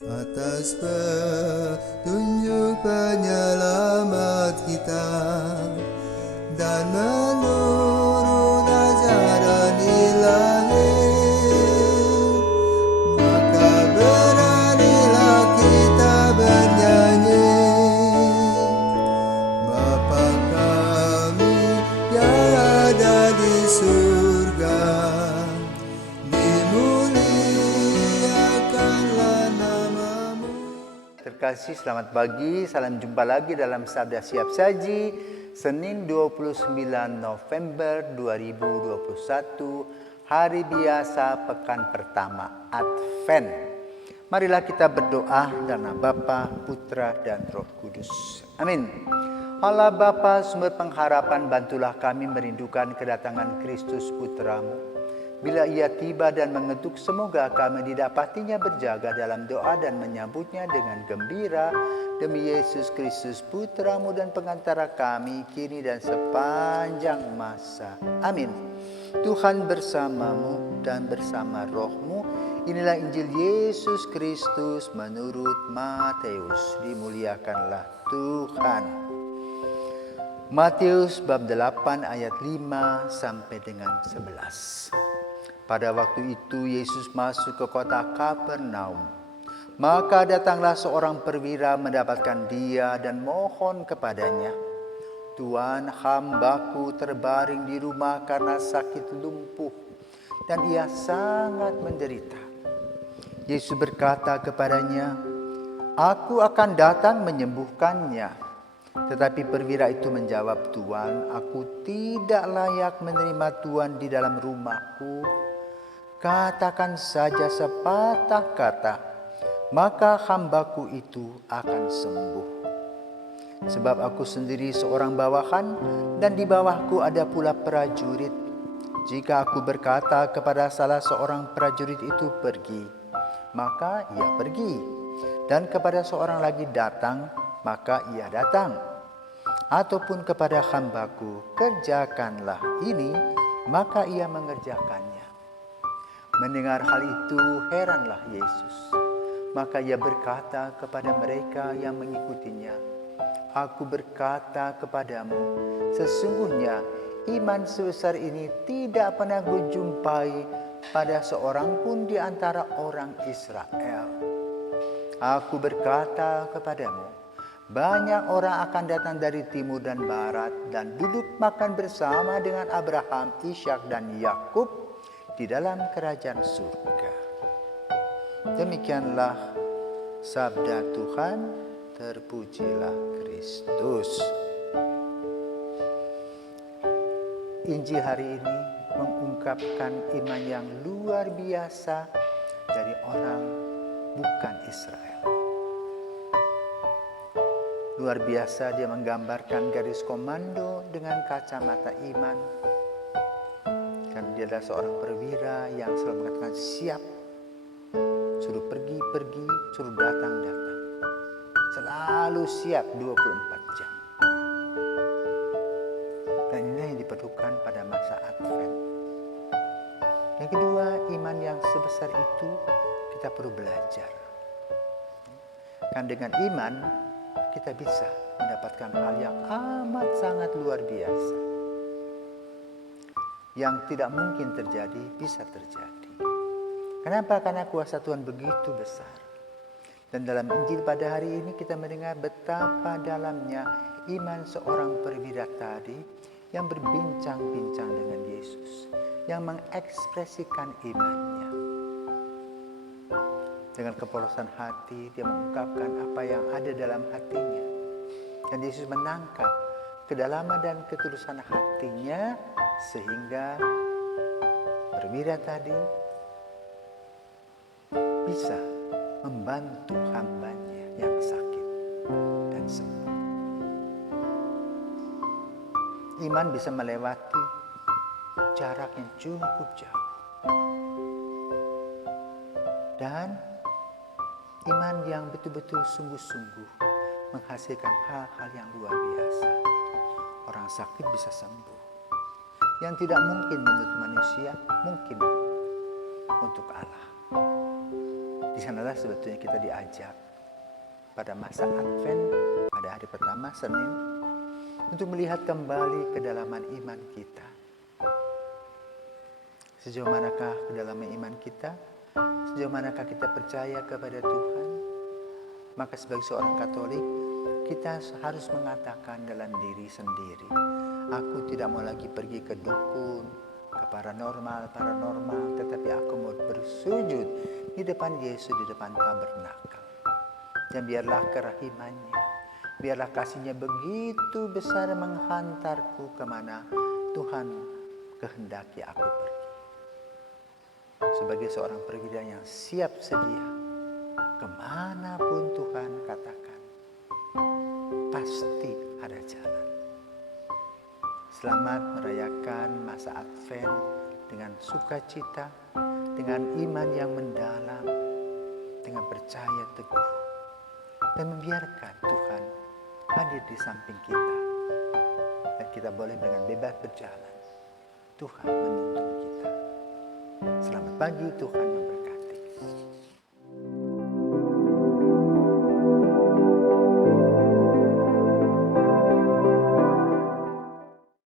Atas petunjuk penyelamat kita dan menurut ajaran ilahi, maka beranilah kita bernyanyi. Bapa kami yang ada di surga, dimuliakanlah namamu. Terkasih, selamat pagi. Salam jumpa lagi dalam Sabda Siap Saji, Senin 29 November 2021, hari biasa pekan pertama Advent. Marilah kita berdoa dalam nama Bapa, Putra, dan Roh Kudus. Amin. Allah Bapa, sumber pengharapan, bantulah kami merindukan kedatangan Kristus Putramu. Bila ia tiba dan mengetuk, semoga kami didapatinya berjaga dalam doa dan menyambutnya dengan gembira. Demi Yesus Kristus Putramu dan pengantara kami, kini dan sepanjang masa. Amin. Tuhan bersamamu dan bersama rohmu. Inilah Injil Yesus Kristus menurut Matius. Dimuliakanlah Tuhan. Matius bab 8 ayat 5 sampai dengan 11. Pada waktu itu Yesus masuk ke kota Kapernaum. Maka datanglah seorang perwira mendapatkan dia dan mohon kepadanya, "Tuan, hambaku terbaring di rumah karena sakit lumpuh dan ia sangat menderita." Yesus berkata kepadanya, "Aku akan datang menyembuhkannya." Tetapi perwira itu menjawab, "Tuan, aku tidak layak menerima Tuan di dalam rumahku. Katakan saja sepatah kata, maka hambaku itu akan sembuh. Sebab aku sendiri seorang bawahan dan di bawahku ada pula prajurit. Jika aku berkata kepada salah seorang prajurit itu pergi, maka ia pergi. Dan kepada seorang lagi datang, maka ia datang. Ataupun kepada hambaku, kerjakanlah ini, maka ia mengerjakannya." Mendengar hal itu, heranlah Yesus. Maka ia berkata kepada mereka yang mengikutinya, "Aku berkata kepadamu, sesungguhnya iman sebesar ini tidak pernah kujumpai pada seorang pun di antara orang Israel. Aku berkata kepadamu, banyak orang akan datang dari timur dan barat dan duduk makan bersama dengan Abraham, Ishak, dan Yakub di dalam kerajaan surga." Demikianlah sabda Tuhan. Terpujilah Kristus. Injil hari ini mengungkapkan iman yang luar biasa dari orang bukan Israel. Luar biasa, dia menggambarkan garis komando dengan kacamata iman. Karena dia adalah seorang perwira yang selalu mengatakan siap. Suruh pergi, pergi, suruh datang, datang. Selalu siap 24 jam. Dan inilah yang diperlukan pada masa Advent. Yang kedua, iman yang sebesar itu kita perlu belajar. Kan dengan iman kita bisa mendapatkan hal yang amat sangat luar biasa. Yang tidak mungkin terjadi, bisa terjadi. Kenapa? Karena kuasa Tuhan begitu besar. Dan dalam Injil pada hari ini kita mendengar betapa dalamnya iman seorang perwira tadi yang berbincang-bincang dengan Yesus, yang mengekspresikan imannya. Dengan kepolosan hati dia mengungkapkan apa yang ada dalam hatinya. Dan Yesus menangkap kedalaman dan ketulusan hatinya sehingga perwira tadi bisa membantu hambanya yang sakit dan sembuh. Iman bisa melewati jarak yang cukup jauh. Dan iman yang betul-betul sungguh-sungguh menghasilkan hal-hal yang luar biasa. Orang sakit bisa sembuh. Yang tidak mungkin menurut manusia, mungkin untuk Allah. Di sanalah sebetulnya kita diajak pada masa Advent, pada hari pertama Senin, untuk melihat kembali kedalaman iman kita. Sejauh manakah kedalaman iman kita? Sejauh manakah kita percaya kepada Tuhan? Maka sebagai seorang Katolik, kita harus mengatakan dalam diri sendiri, aku tidak mau lagi pergi ke dukun, ke paranormal, tetapi aku mau bersujud di depan Yesus, di depan tabernakel. Dan biarlah kerahimannya, biarlah kasihnya begitu besar menghantarku kemana Tuhan kehendaki aku pergi. Sebagai seorang perwira yang siap sedia, kemanapun Tuhan katakan, pasti ada jalan. Selamat merayakan masa Advent dengan sukacita, dengan iman yang mendalam, dengan percaya teguh, dan membiarkan Tuhan hadir di samping kita, dan kita boleh dengan bebas berjalan. Tuhan menuntun kita. Selamat pagi, Tuhan memberkati.